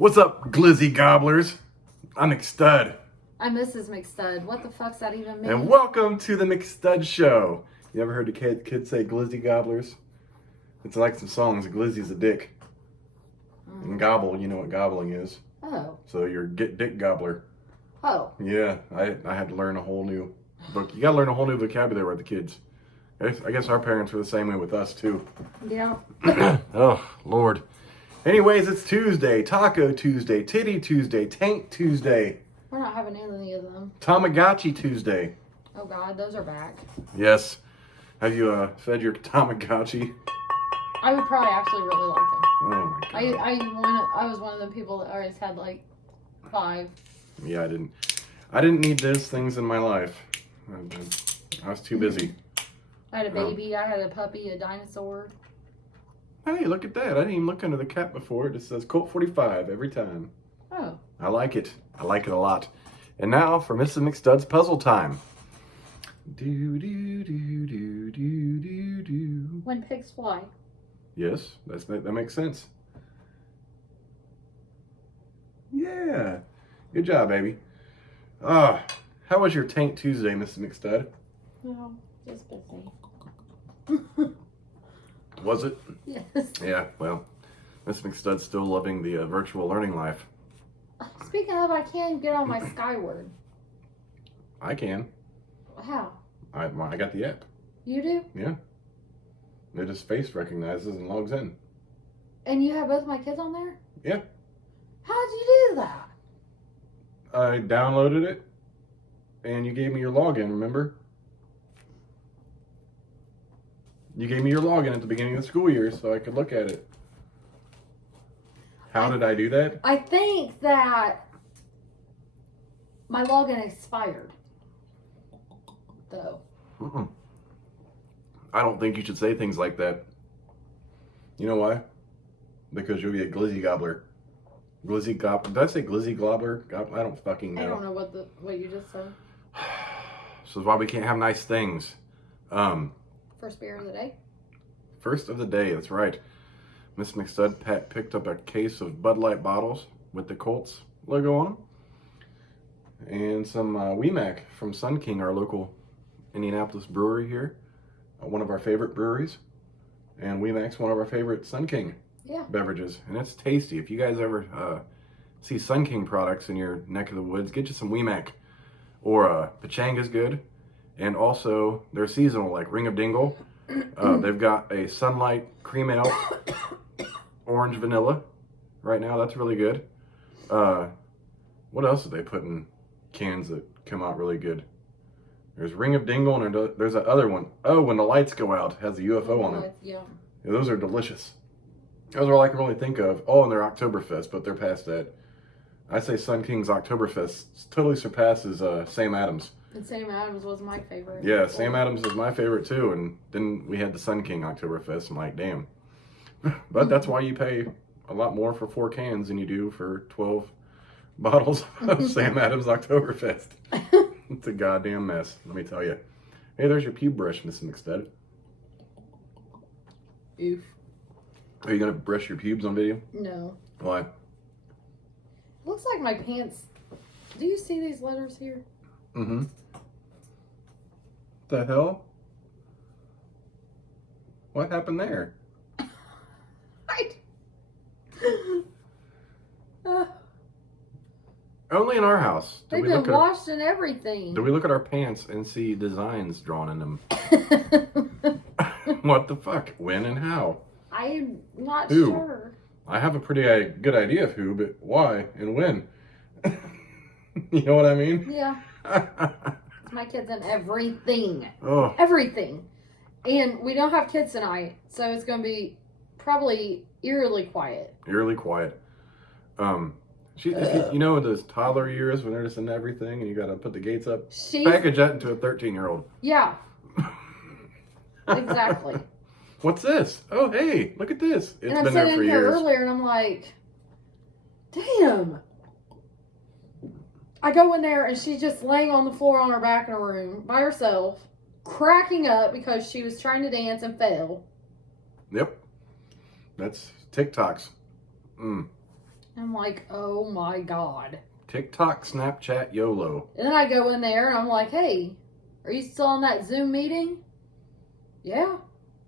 What's up, glizzy gobblers? I'm McStud. I'm Mrs. McStud. What the fuck's that even mean? And welcome to the McStud Show. You ever heard the kids say glizzy gobblers? It's like some songs. Glizzy's a dick. And gobble, you know what gobbling is. Oh. So you're dick gobbler. Oh. Yeah, I had to learn a whole new book. You gotta learn a whole new vocabulary with the kids. I guess our parents were the same way with us, too. Yeah. Oh, Lord. Anyways, it's Tuesday. Taco Tuesday. Titty Tuesday. Tank Tuesday. We're not having any of them. Tamagotchi Tuesday. Oh, God. Those are back. Yes. Have you fed your Tamagotchi? I would probably actually really like them. Oh, my God. I was one of the people that always had, like, 5. Yeah, I didn't need those things in my life. I was too busy. I had a baby. I had a puppy, a dinosaur. Hey, look at that. I didn't even look under the cap before. It just says Colt 45 every time. Oh. I like it. I like it a lot. And now for Mrs. McStud's puzzle time. Do, do, do, do, do, do, do. When pigs fly. Yes, that makes sense. Yeah. Good job, baby. How was your Tank Tuesday, Mrs. McStud? No, just busy. Was it? Yes. Yeah, well, Miss McStud's still loving the virtual learning life. Speaking of, I can get on my Skyward. I can. How? I got the app. You do? Yeah. It just face recognizes and logs in. And you have both my kids on there? Yeah. How'd you do that? I downloaded it, and you gave me your login, remember? You gave me your login at the beginning of the school year so I could look at it. How did I do that? I think that my login expired, though. Mm-mm. I don't think you should say things like that. You know why? Because you'll be a glizzy gobbler. Glizzy gobbler. Did I say glizzy gobbler? I don't fucking know. I don't know what you just said. So that's why we can't have nice things. First beer of the day? First of the day, that's right. Miss McStud picked up a case of Bud Light bottles with the Colts logo on them. And some Wee-Mac from Sun King, our local Indianapolis brewery here. One of our favorite breweries. And Wee-Mac's one of our favorite Sun King beverages. And it's tasty. If you guys ever see Sun King products in your neck of the woods, get you some Wee-Mac. Or Pachanga's good. And also, they're seasonal, like Ring of Dingle. They've got a Sunlight Cream Ale Orange Vanilla right now. That's really good. What else did they put in cans that come out really good? There's Ring of Dingle, and there's that other one. Oh, When the Lights Go Out has a UFO on it. Yeah. Yeah, those are delicious. Those are all I can really think of. Oh, and they're Oktoberfest, but they're past that. I say Sun King's Oktoberfest totally surpasses Sam Adams. And Sam Adams was my favorite. Yeah, Sam Adams is my favorite too, and then we had the Sun King Oktoberfest. I'm like, damn. But that's why you pay a lot more for 4 cans than you do for 12 bottles of Sam Adams Oktoberfest. It's a goddamn mess, let me tell you. Hey, there's your pube brush, Miss McStud. Oof. Are you going to brush your pubes on video? No. Why? Looks like my pants. Do you see these letters here? Mm-hmm. The hell? What happened there? Only in our house. They've been washed and everything. Do we look at our pants and see designs drawn in them? What the fuck? When and how? I'm not Who? sure. I have a pretty good idea of who, but why and when? You know what I mean? Yeah. My kids and everything. Oh. Everything. And we don't have kids tonight, so it's going to be probably eerily quiet. Eerily quiet. You know those toddler years when they're just into everything and you got to put the gates up? Package that into a 13-year-old. Yeah. Exactly. What's this? Oh, hey, look at this. It's and been there for years. I'm sitting here earlier and I'm like, damn. I go in there and she's just laying on the floor on her back in her room by herself, cracking up because she was trying to dance and fell. Yep. That's TikToks. Mm. I'm like, oh my God. TikTok, Snapchat, YOLO. And then I go in there and I'm like, hey, are you still on that Zoom meeting? Yeah.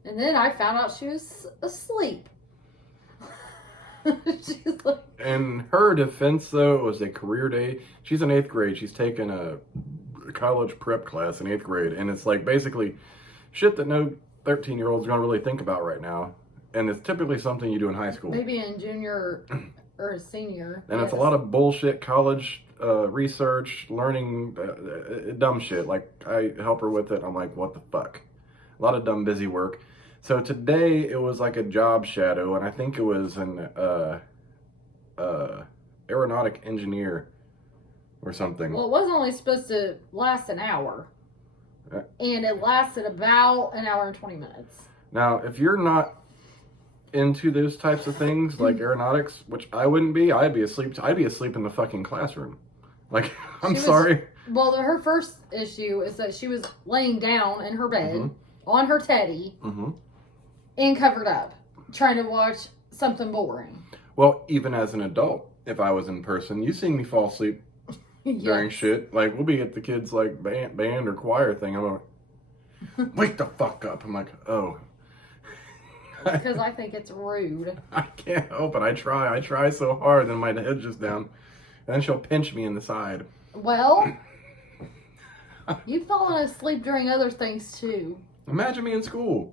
And then I found out she was asleep. She's like, In her defense, though, it was a career day. She's in 8th grade. She's taking a college prep class in 8th grade. And it's like basically shit that no 13-year-old's going to really think about right now. And it's typically something you do in high school. maybe in junior or senior. And it's a lot of bullshit college research, learning, dumb shit. Like, I help her with it. I'm like, what the fuck? A lot of dumb busy work. So today it was like a job shadow, and I think it was an aeronautic engineer or something. Well, it wasn't only supposed to last an hour. And it lasted about an hour and 20 minutes. Now, if you're not into those types of things, like aeronautics, which I wouldn't be, I'd be asleep in the fucking classroom. Like, I'm sorry. Well, her first issue is that she was laying down in her bed on her teddy and covered up, trying to watch something boring. Well, even as an adult, if I was in person, you seen me fall asleep during shit. Like, we'll be at the kids' like band or choir thing. I'm like, wake the fuck up. I'm like, oh. Because I think it's rude. I can't help it. I try so hard, and my head's just down. And then she'll pinch me in the side. Well, you've fallen asleep during other things too. Imagine me in school.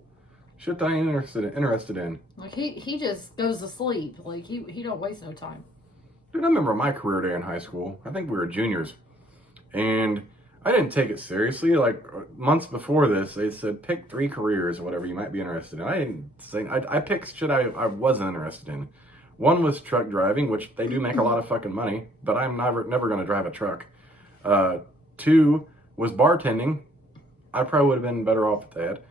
Shit that I ain't interested in. Like he just goes to sleep. Like he don't waste no time. Dude, I remember my career day in high school. I think we were juniors. And I didn't take it seriously. Like, months before this, they said, pick 3 careers or whatever you might be interested in. I didn't say, I picked shit I wasn't interested in. One was truck driving, which they do make a lot of fucking money, but I'm never going to drive a truck. 2 was bartending. I probably would have been better off at that.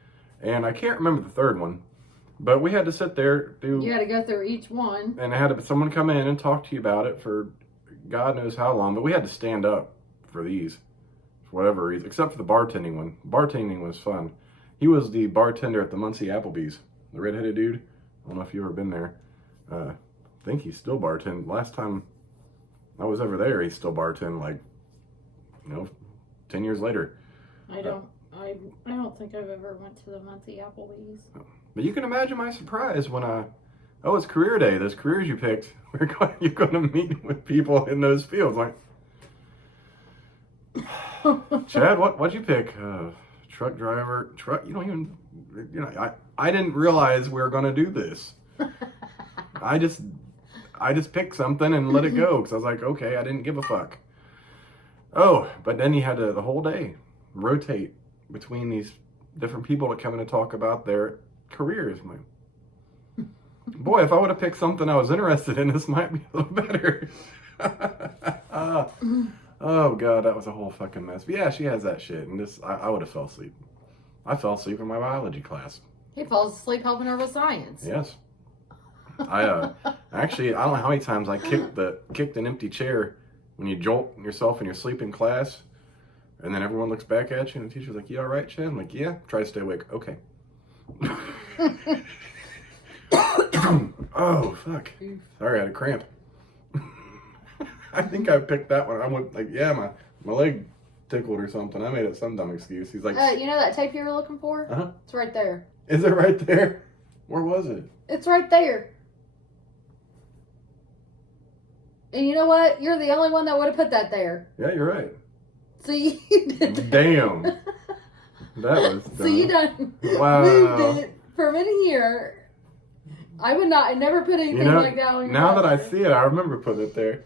And I can't remember the third one, but we had to sit there, You had to go through each one. and I had someone come in and talk to you about it for God knows how long, but we had to stand up for these. For whatever reason, except for the bartending one. Bartending was fun. He was the bartender at the Muncie Applebee's. The redheaded dude. I don't know if you've ever been there. I think he's still bartending. Last time I was ever there, he's still bartending, like, 10 years later. I don't think I've ever went to the Muncie Applebee's. But you can imagine my surprise when it's career day. Those careers you picked, you're going to meet with people in those fields. Like, Chad, what'd you pick? Truck driver, you don't even, I didn't realize we were going to do this. I just picked something and let it go because I was like, okay, I didn't give a fuck. Oh, but then you had to, the whole day, rotate between these different people that come in to talk about their careers. I'm like, boy, if I would have picked something I was interested in, this might be a little better. Oh, God, that was a whole fucking mess. But yeah, she has that shit. And I would have fell asleep. I fell asleep in my biology class. He falls asleep helping her with science. Yes. Actually, I don't know how many times I kicked an empty chair when you jolt yourself in your sleep in class. And then everyone looks back at you and the teacher's like, you all right, Chad? I'm like, yeah. Try to stay awake. Okay. Oh, fuck. Sorry, I had a cramp. I think I picked that one. I went like, yeah, my leg tickled or something. I made up some dumb excuse. He's like, you know that tape you were looking for? Uh-huh. It's right there. Is it right there? Where was it? It's right there. And you know what? You're the only one that would have put that there. Yeah, you're right. So you did. Damn. That was dumb. So you done moved it from in here. I would not. I never put anything like that on your Now that I dresser. see it, I remember putting it there.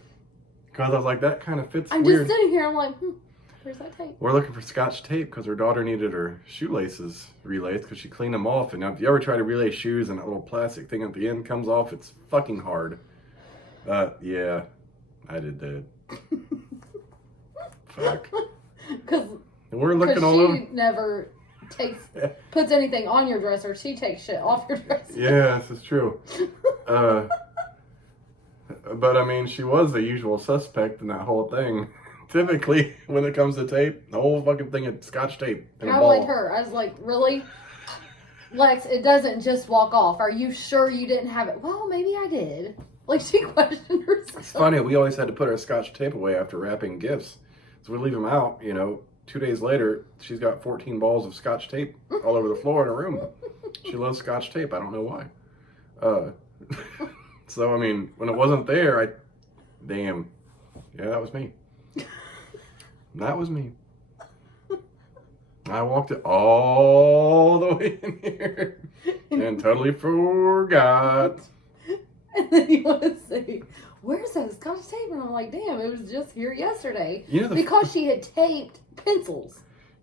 Because I was like, that kind of fits I'm weird. just sitting here. I'm like, where's that tape? We're looking for Scotch tape because her daughter needed her shoelaces relaced because she cleaned them off. And now if you ever try to relay shoes and that little plastic thing at the end comes off, it's fucking hard. Yeah, I did that. Fuck. Because we're looking all over. She never puts anything on your dresser. She takes shit off your dresser. Yeah, this is true. But I mean, she was the usual suspect in that whole thing. Typically, when it comes to tape, the whole fucking thing is Scotch tape and a I ball. like her. I was like, really? Lex, it doesn't just walk off. Are you sure you didn't have it? Well, maybe I did. Like, she questioned herself. It's funny, we always had to put our Scotch tape away after wrapping gifts. So we leave them out, 2 days later, she's got 14 balls of Scotch tape all over the floor in her room. She loves Scotch tape. I don't know why. So, I mean, when it wasn't there, damn. Yeah, that was me. That was me. I walked it all the way in here and totally forgot. And then you want to say, where's that Scotch tape? And I'm like, damn, it was just here yesterday. Because she had taped pencils.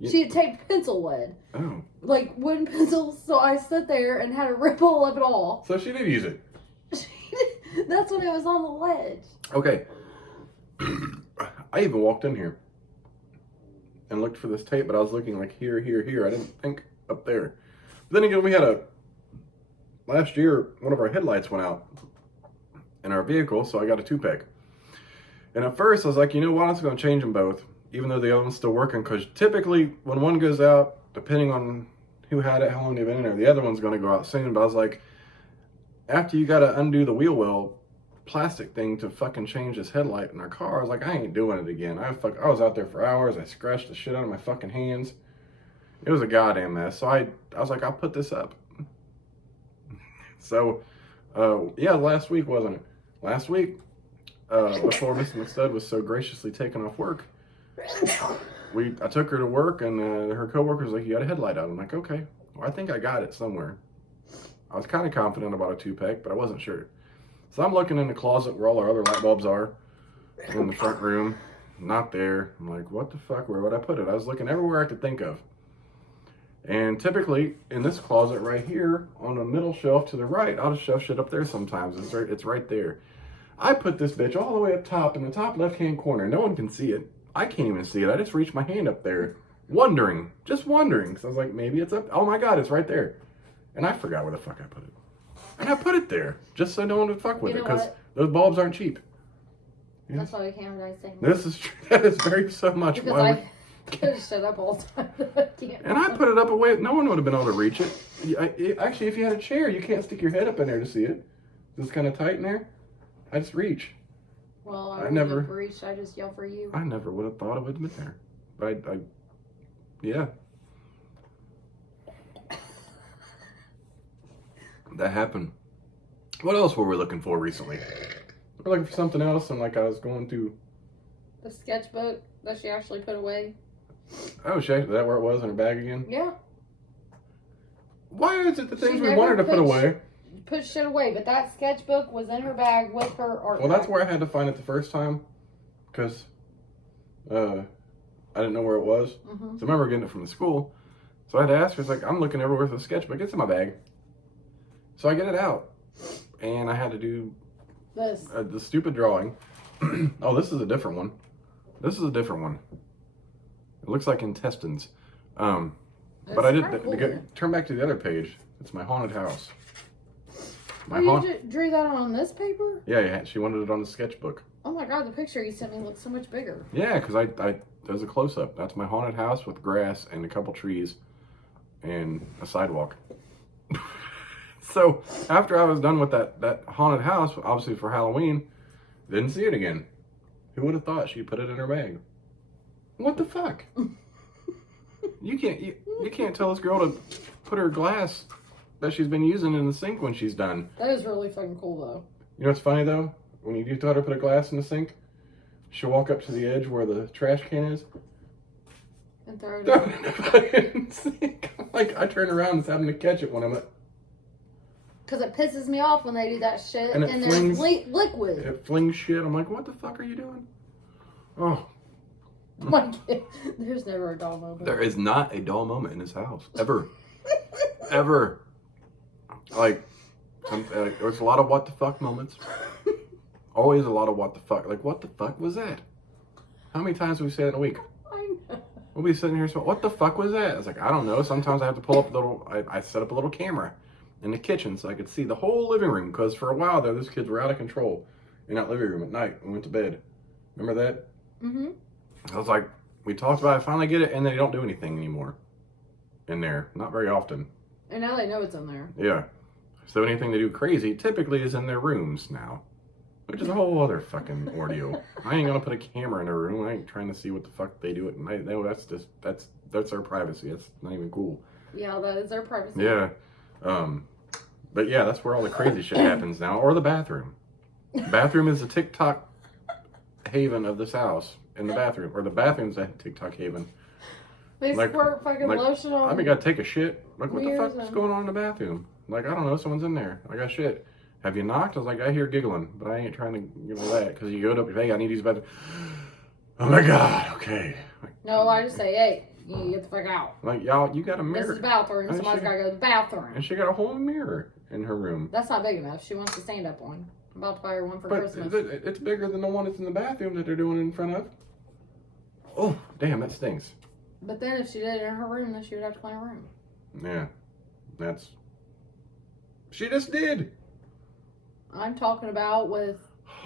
She had taped pencil lead. Oh. Like wooden pencils. So I stood there and had to rip all of it off. So she did use it. That's when it was on the ledge. Okay. I even walked in here and looked for this tape, but I was looking like here. I didn't think up there. But then again, we had last year, one of our headlights went out in our vehicle, so I got a 2-pack. And at first, I was like, you know what, I'm just going to change them both, even though the other one's still working, because typically, when one goes out, depending on who had it, how long they've been in there, the other one's going to go out soon. But I was like, after you got to undo the wheel well plastic thing to fucking change this headlight in our car, I was like, I ain't doing it again. I was out there for hours. I scratched the shit out of my fucking hands. It was a goddamn mess. So I was like, I'll put this up. So, yeah, last week, wasn't it? Last week, before Mr. McStud was so graciously taken off work, I took her to work, and her coworker was like, you got a headlight out. I'm like, okay. Well, I think I got it somewhere. I was kind of confident about a 2-pack, but I wasn't sure. So I'm looking in the closet where all our other light bulbs are in the front room. Not there. I'm like, what the fuck? Where would I put it? I was looking everywhere I could think of. And typically, in this closet right here, on the middle shelf to the right, I'll just shove shit up there sometimes. It's right there. I put this bitch all the way up top in the top left-hand corner. No one can see it. I can't even see it. I just reached my hand up there, just wondering. So I was like, maybe it's up. Oh my God, it's right there. And I forgot where the fuck I put it. And I put it there, just so no one would fuck with it, because those bulbs aren't cheap. That's why we can't have nice things. This is true. That is very so much. Because I could have shut up all the time. And I put it up away. No one would have been able to reach it. Actually, if you had a chair, you can't stick your head up in there to see it. It's kind of tight in there. I just reach. Well, I never reached. I just yell for you. I never would have thought it would have been there. But yeah. That happened. What else were we looking for recently? We're looking for something else, and like I was going through the sketchbook that she actually put away. Oh shit, is that where it was in her bag again? Yeah. Why is it the things we wanted to put away? Put shit away, but that sketchbook was in her bag with her art. Well, that's where I had to find it the first time, because I didn't know where it was. So I remember getting it from the school. So I had to ask her, it's like, I'm looking everywhere for the sketchbook. It's in my bag. So I get it out, and I had to do the stupid drawing. Oh, this is a different one. It looks like intestines. But I did turn back to the other page. It's my haunted house. You drew that on this paper? Yeah, she wanted it on the sketchbook. Oh my God, the picture you sent me looks so much bigger. Yeah, because there's a close-up. That's my haunted house with grass and a couple trees and a sidewalk. So after I was done with that haunted house, obviously for Halloween, didn't see it again. Who would have thought she put it in her bag? What the fuck? You can't tell this girl to put her glass that she's been using in the sink when she's done. That is really fucking cool, though. You know what's funny, though? When you do tell her to put a glass in the sink, she'll walk up to the edge where the trash can is and throw it in the fucking sink. Like, I turn around and having to catch it when I'm at... Because it pisses me off when they do that shit and there's liquid. It flings shit. I'm like, what the fuck are you doing? Oh. Like, there's never a dull moment. There is not a dull moment in this house. Ever. Ever. Like, there's a lot of what the fuck moments. Always a lot of what the fuck. Like, what the fuck was that? How many times do we say that in a week? I know. We'll be sitting here saying, what the fuck was that? I was like, I don't know. Sometimes I have to pull up a little, I set up a little camera in the kitchen so I could see the whole living room. Because for a while there, those kids were out of control in that living room at night. We went to bed. Remember that? Mm-hmm. I was like, we talked about it, I finally get it, and they don't do anything anymore in there. Not very often. And now they know it's in there. Yeah. So anything they do crazy typically is in their rooms now. Which is a whole other fucking ordeal. I ain't gonna put a camera in her room. I ain't trying to see what the fuck they do at night. No, that's their privacy. That's not even cool. Yeah, that is their privacy. Yeah. But yeah, that's where all the crazy shit happens now. Or the bathroom. Bathroom is the TikTok haven of this house. In the bathroom. Or the bathroom's a TikTok haven. They squirt fucking lotion on. I mean, gotta take a shit. Like, what the fuck is and... going on in the bathroom? Like, I don't know. Someone's in there. I got shit. Have you knocked? I was like, I hear giggling, but I ain't trying to, that. Because you go up, hey, I need to use the bathroom. Oh my God, okay. Like, no, I just say, hey, you get the fuck out. Like, y'all, you got a mirror. This is the bathroom. Somebody's got to go to the bathroom. And she got a whole mirror in her room. That's not big enough. She wants to stand up one. I'm about to buy her one for Christmas. It's bigger than the one that's in the bathroom that they're doing in front of. Oh, damn, that stinks. But then if she did it in her room, then she would have to clean her room. Yeah, that's... She just did. I'm talking about with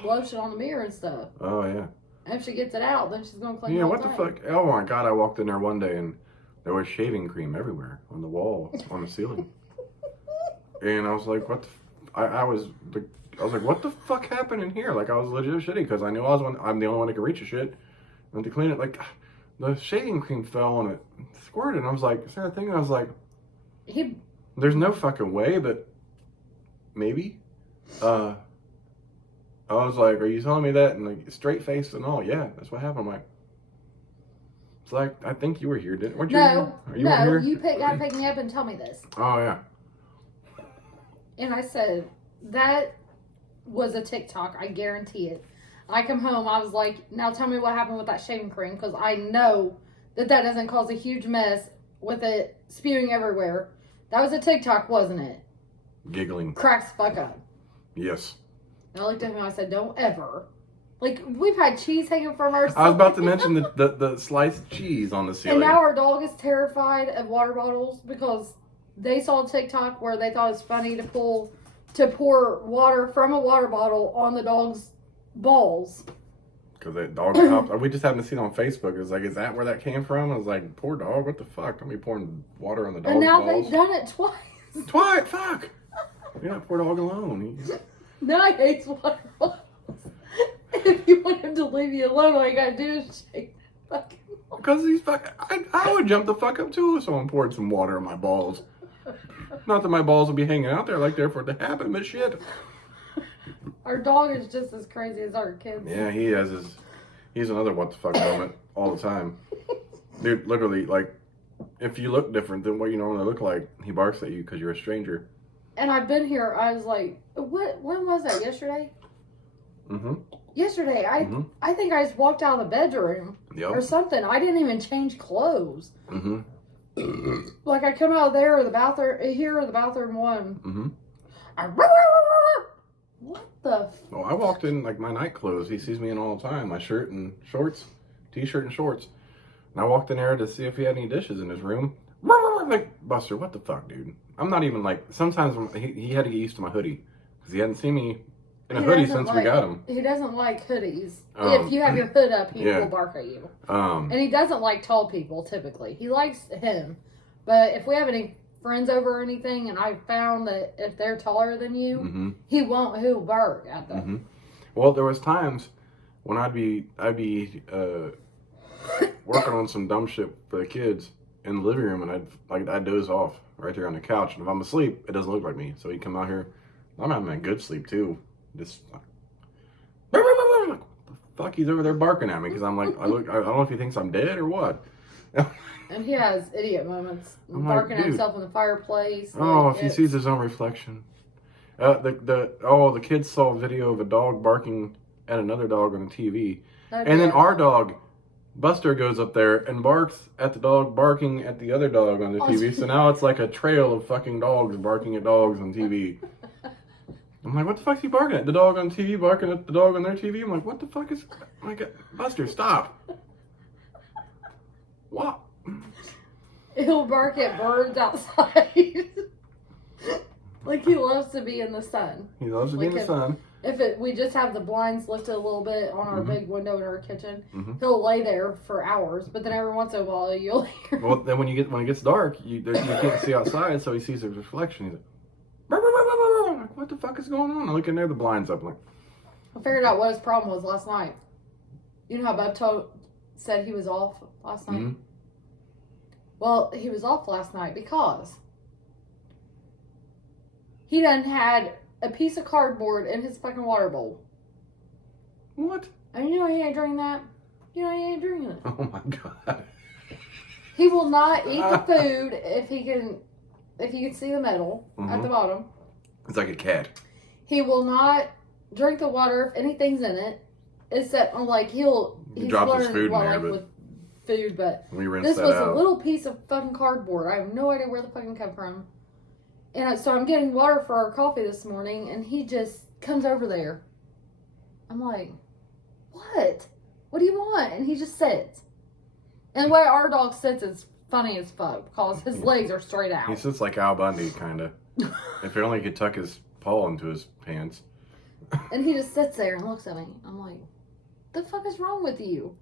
lotion on the mirror and stuff. Oh, yeah. And if she gets it out, then she's going to clean it. Yeah, what the fuck? Oh, my God, I walked in there one day and there was shaving cream everywhere on the wall, on the ceiling. And I was like, what the... I was like, what the fuck happened in here? Like, I was legit shitty because I knew I'm the only one that could reach a shit. And to clean it, like, the shaving cream fell on it, squirted. And I was like, is there a thing? And I was like, there's no fucking way, but maybe. I was like, are you telling me that? And like, straight face and all. Yeah, that's what happened. I'm like, it's like, I think you were here, weren't you? No, you got to pick me up and tell me this. Oh, yeah. And I said, that was a TikTok. I guarantee it. I come home, I was like, now tell me what happened with that shaving cream, because I know that doesn't cause a huge mess with it spewing everywhere. That was a TikTok, wasn't it? Giggling. Cracks the fuck up. Yes. And I looked at him and I said, don't ever. Like, we've had cheese hanging from our... I was about to mention the sliced cheese on the ceiling. And now our dog is terrified of water bottles because they saw a TikTok where they thought it was funny to pour water from a water bottle on the dog's balls. Because that dog popped. We just happened to see it on Facebook. It was like, is that where that came from? I was like, poor dog, what the fuck? Don't be pouring water on the dog's balls. And now they've done it twice. Twice? Fuck! You're not poor dog alone. Now he hates water bottles. If you want him to leave you alone, all you gotta do is shake the fucking ball. Because he's fucking... I would jump the fuck up too if someone poured some water on my balls. Not that my balls would be hanging out there like there for it to happen, but shit. Our dog is just as crazy as our kids. Yeah, he's another what the fuck moment all the time. Dude, literally, like, if you look different than what you normally look like, he barks at you because you're a stranger. And I've been here, I was like, when was that, yesterday? Mm-hmm. Yesterday, I think I just walked out of the bedroom or something. I didn't even change clothes. Mm-hmm. Like, I come out of there or the bathroom, here or the bathroom one. Mm-hmm. What the? Well, I walked in, like, my night clothes. He sees me in all the time. My shirt and shorts, t-shirt and shorts. And I walked in there to see if he had any dishes in his room. Like, Buster, what the fuck, dude? I'm not even, like, sometimes he had to get used to my hoodie. Because he hadn't seen me in a hoodie since we got him. He doesn't like hoodies. If you have your hood up, he will bark at you. And he doesn't like tall people, typically. He likes him. But if we have any friends over or anything, and I found that if they're taller than you, he'll bark at them. Mm-hmm. Well, there was times when I'd be working on some dumb shit for the kids in the living room, and I'd doze off right there on the couch. And if I'm asleep, it doesn't look like me. So he'd come out here. I'm having a good sleep too. Just like, what the fuck? He's over there barking at me because I'm like, I don't know if he thinks I'm dead or what. And he has idiot moments, barking at himself in the fireplace. Oh, if he sees his own reflection. The kids saw a video of a dog barking at another dog on the TV, and then our dog, Buster, goes up there and barks at the dog barking at the other dog on the TV. So now it's like a trail of fucking dogs barking at dogs on TV. I'm like, what the fuck is he barking at? The dog on TV barking at the dog on their TV? I'm like, what the fuck is... Oh my God, Buster, stop. What? He'll bark at birds outside. Like, he loves to be in the sun. He loves to be in the sun. We just have the blinds lifted a little bit on our big window in our kitchen, he'll lay there for hours. But then every once in a while, you'll hear. Well, then when it gets dark, you can't see outside, so he sees his reflection. He's like, what the fuck is going on? I look in there, the blinds up. I'm like, I figured out what his problem was last night. You know how Bub said he was off last night? Mm-hmm. Well, he was off last night because he done had a piece of cardboard in his fucking water bowl. What? And you know he ain't drinking that? You know he ain't drinking it. Oh my god. He will not eat the food if he can see the metal at the bottom. It's like a cat. He will not drink the water if anything's in it. Except like he drops his food in there, like, but with food, but we rinse this that was out. a little piece of fucking cardboard. I have no idea where the fucking come from. And so I'm getting water for our coffee this morning, and he just comes over there. I'm like, what? What do you want? And he just sits. And the way our dog sits is funny as fuck because his legs are straight out. He sits like Al Bundy, kind of. If he only could tuck his paw into his pants. And he just sits there and looks at me. I'm like, the fuck is wrong with you?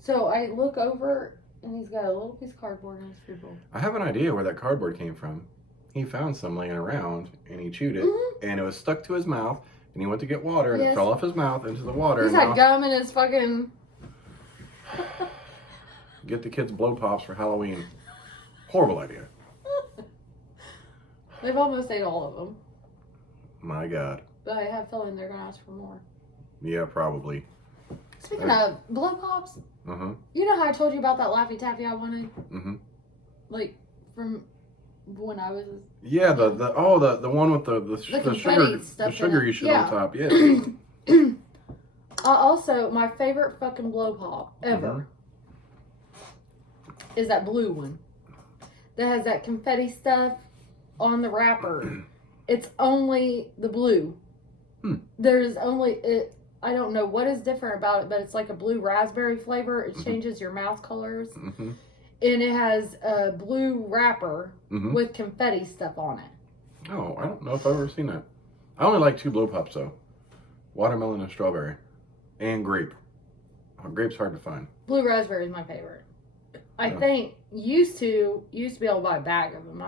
So I look over, and he's got a little piece of cardboard in his food bowl. I have an idea where that cardboard came from. He found some laying around, and he chewed it, and it was stuck to his mouth, and he went to get water, and it fell off his mouth into the water. He's had gum in his fucking... Get the kids blow pops for Halloween. Horrible idea. They've almost ate all of them. My God. But I have a feeling they're going to ask for more. Yeah, probably. Speaking of blow pops, Uh-huh. you know how I told you about that Laffy Taffy I wanted? Mm-hmm. Like, from when I was... Yeah, the one with the sugar you shit on top. Yeah. Also, my favorite fucking blow pop ever is that blue one that has that confetti stuff on the wrapper. It's only the blue. There's only it. I don't know what is different about it, but it's like a blue raspberry flavor. It changes your mouth colors, and it has a blue wrapper with confetti stuff on it. Oh, I don't know if I've ever seen that. I only like 2 blow pops though: watermelon and strawberry, and grape. Oh, grape's hard to find. Blue raspberry is my favorite. I think used to be able to buy a bag of them.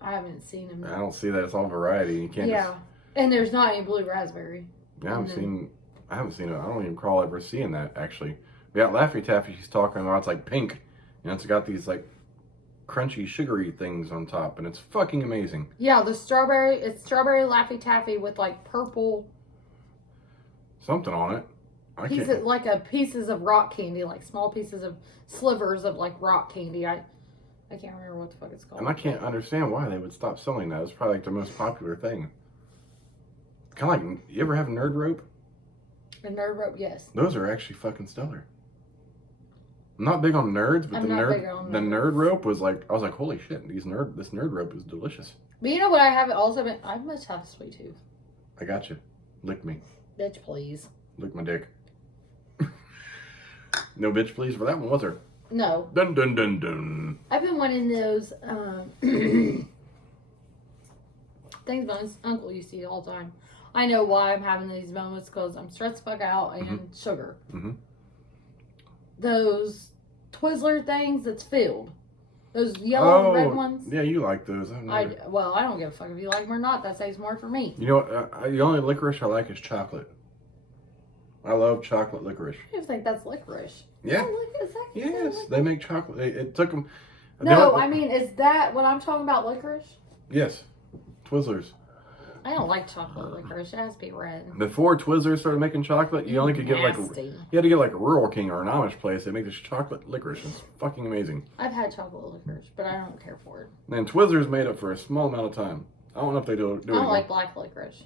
I haven't seen them. I don't see that. It's all variety. You can't. Yeah, and there's not any blue raspberry. I haven't seen it. I don't even recall ever seeing that actually. We got Laffy Taffy. She's talking about. It's like pink, and it's got these like crunchy, sugary things on top, and it's fucking amazing. Yeah, it's strawberry Laffy Taffy with like purple something on it. Pieces of rock candy, like small pieces of slivers of like rock candy. I can't remember what the fuck it's called. And I can't understand why they would stop selling that. It's probably like the most popular thing. Kind of like, you ever have Nerd Rope? A Nerd Rope, yes. Those are actually fucking stellar. I'm not big on nerds, but the Nerd Rope was like, I was like, holy shit, this Nerd Rope is delicious. But you know what I haven't also been, I must have a sweet tooth. I got you. Lick me. Bitch, please. Lick my dick. No bitch please for that one, was there? No. Dun dun dun dun. I've been wanting those things my uncle used to eat all the time. I know why I'm having these moments, because I'm stressed the fuck out and sugar. Those Twizzler things that's filled. Those yellow and red ones. Yeah, you like those. I don't give a fuck if you like them or not. That saves more for me. You know what? The only licorice I like is chocolate. I love chocolate licorice. I don't think that's licorice. Yeah. Yes, they make chocolate. It took them. No, I mean, is that what I'm talking about, licorice? Yes, Twizzlers. I don't like chocolate licorice. It has to be red. Before Twizzlers started making chocolate, you only could get you had to get like a Rural King or an Amish place. They make this chocolate licorice. It's fucking amazing. I've had chocolate licorice, but I don't care for it. And Twizzlers made it for a small amount of time. I don't know if they do it I don't like black licorice.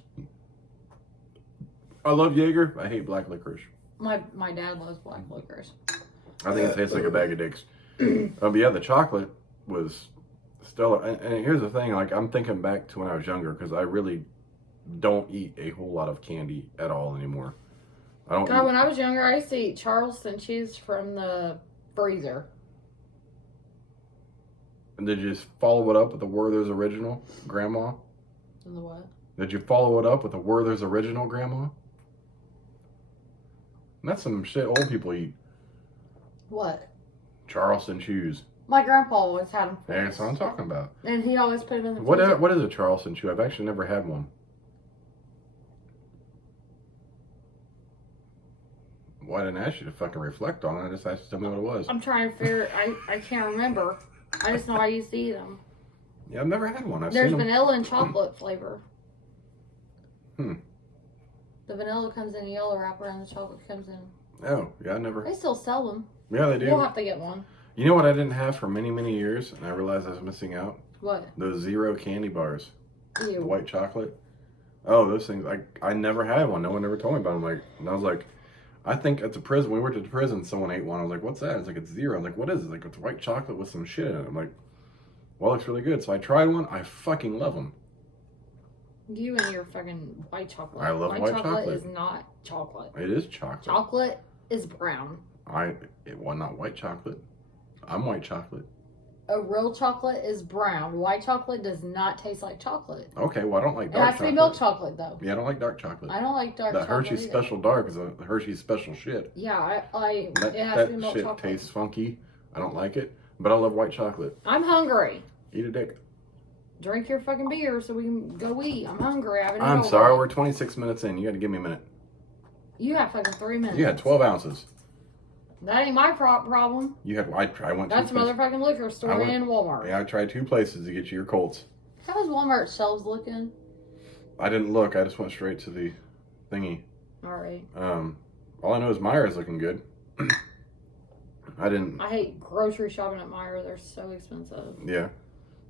I love Jaeger. I hate black licorice. My dad loves black licorice. I think it tastes like a bag of dicks. But yeah, the chocolate was stellar. And here's the thing, like, I'm thinking back to when I was younger, because I really don't eat a whole lot of candy at all anymore. When I was younger, I used to eat Charleston cheese from the freezer. And did you just follow it up with a Werther's Original, Grandma? And the what? Did you follow it up with a Werther's Original, Grandma? That's some shit old people eat. What? Charleston chews. My grandpa always had them. That's what I'm talking about. And he always put them in the freezer. What is a Charleston chew? I've actually never had one. Well, I didn't ask you to fucking reflect on it. I just asked you to tell me what it was. I'm trying to figure. I can't remember. I just know I used to eat them. Yeah, I've never had one. There's seen them. vanilla and chocolate flavor. Hmm. The vanilla comes in a yellow wrapper and the chocolate comes in. Oh, yeah, I never. They still sell them. Yeah, they do. We'll have to get one. You know what I didn't have for many, many years, and I realized I was missing out? What? Those Zero candy bars. Ew. The white chocolate. Oh, those things. I never had one. No one ever told me about them. And I was like, I think at the prison, when we worked at the prison, someone ate one. I was like, what's that? It's like, it's Zero. I'm like, what is it? Like, it's white chocolate with some shit in it. I'm like, well, it looks really good. So I tried one. I fucking love them. You and your fucking white chocolate. I love white chocolate. Is not chocolate. It is chocolate. Chocolate is brown. Well, not white chocolate. I'm white chocolate. A real chocolate is brown. White chocolate does not taste like chocolate. Okay, well, I don't like It dark has to chocolate. be milk chocolate, though. Yeah, I don't like dark chocolate. I don't like dark That chocolate. Hershey's either. Special Dark is a Hershey's Special shit. Yeah, it has That to be milk shit chocolate. tastes funky. I don't like it, but I love white chocolate. I'm hungry. Eat a dick. Drink your fucking beer so we can go eat. I'm hungry. I haven't I'm eaten sorry, all we're 26 minutes in. You got to give me a minute. You have fucking 3 minutes. You had 12 ounces. That ain't my problem. You had. I went. That's a two places. motherfucking liquor store and Walmart. Yeah, I tried 2 places to get you your Colts. How's Walmart shelves looking? I didn't look. I just went straight to the thingy. All right. All I know is Myra's looking good. I didn't. I hate grocery shopping at Meijer. They're so expensive. Yeah,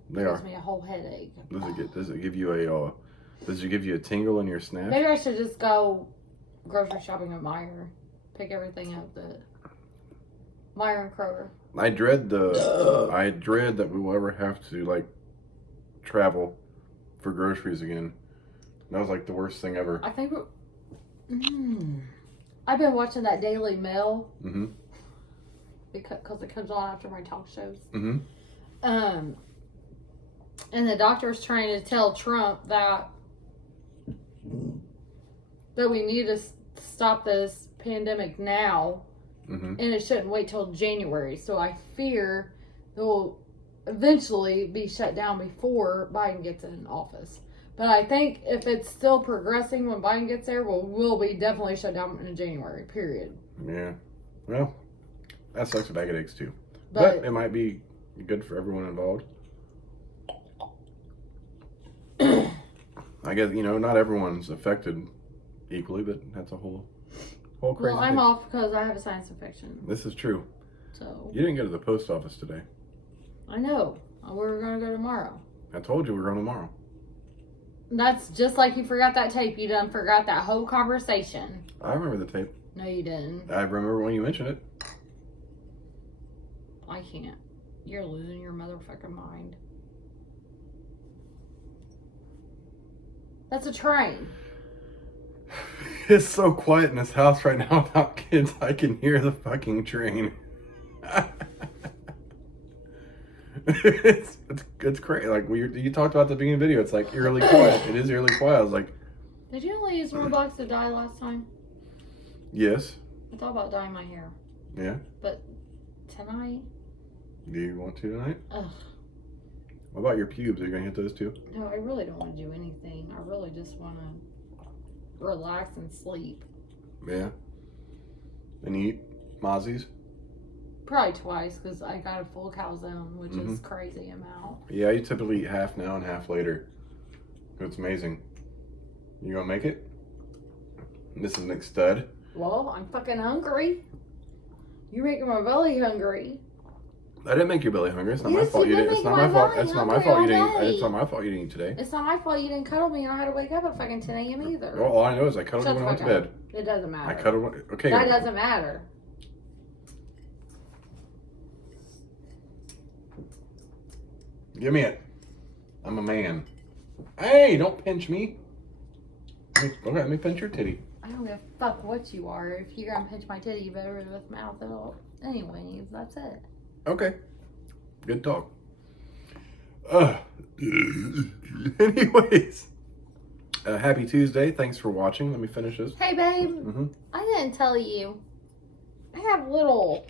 they It are. gives me a whole headache. Does it give you a? Does it give you a tingle in your snap? Maybe I should just go grocery shopping at Meijer. Pick everything up that Meijer and Kroger. I dread that we will ever have to like travel for groceries again. That was like the worst thing ever. I think I've been watching that Daily Mail. Mm-hmm. Because it comes on after my talk shows. Mm-hmm. And the doctor's trying to tell Trump that we need to stop this pandemic now, Mm-hmm. and it shouldn't wait till January. So I fear it will eventually be shut down before Biden gets in office. But I think if it's still progressing when Biden gets there, we'll be definitely shut down in January, period. Yeah. Well, that sucks a bag of eggs too. But it might be good for everyone involved. I guess, not everyone's affected equally, but that's a whole crazy Well, I'm thing. off because I have a sinus infection. This is true. So You didn't go to the post office today. I know. We're going to go tomorrow. I told you we were going tomorrow. That's just like you forgot that tape. You done forgot that whole conversation. I remember the tape. No, you didn't. I remember when you mentioned it. I can't. You're losing your motherfucking mind. That's a train. It's so quiet in this house right now without kids. I can hear the fucking train. it's crazy. Like you talked about at the beginning of the video. It's like eerily quiet. It is eerily quiet. I was like, Did you only use Roblox to dye last time? yes. I thought about dyeing my hair. Yeah. But tonight? Do you want to tonight? Ugh. What about your pubes? Are you gonna hit those too? No, I really don't want to do anything. I really just want to relax and sleep. Yeah. And eat Mozzie's? Probably twice because I got a full calzone, which is crazy amount. Yeah, you typically eat half now and half later. It's amazing. You gonna make it? This is McStud. Well, I'm fucking hungry. You're making my belly hungry. I didn't make your belly hungry. It's not my Yes, fault you you did didn't. It's make not my my fault. belly It's not my hungry fault you all didn't. day. It's not my fault you didn't eat today. It's not my fault you didn't cuddle me and I had to wake up at fucking 10 a.m. either. Well, all I know is I cuddled Shut when the I went to fuck up. bed. It doesn't matter. I cuddled. Okay. That doesn't matter. Give me it. I'm a man. Hey, don't pinch me. Okay, let me pinch your titty. I don't give a fuck what you are. If you're gonna pinch my titty, you better with mouth it all. Anyways, that's it. Okay. Good talk. Anyways. Happy Tuesday. Thanks for watching. Let me finish this. Hey, babe. Mm-hmm. I didn't tell you. I have little,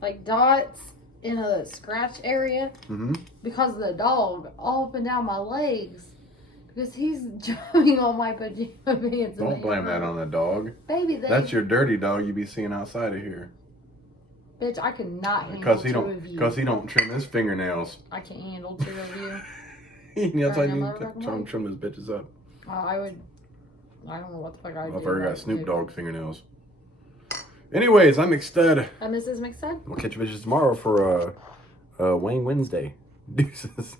like, dots in a scratch area Mm-hmm. because of the dog all up and down my legs. Because he's jumping on my pajama pants. Don't blame that on the dog. Baby, that's your dirty dog you be seeing outside of here. Bitch, I could not handle Because he don't trim his fingernails. I can't handle 2 of you. That's why you need to try and trim his bitches up. I don't know what the fuck I would do. I've already got Snoop Dogg fingernails. Anyways, I'm McStud. I'm Mrs. McStud. We'll catch you bitches tomorrow for Wayne Wednesday. Deuces.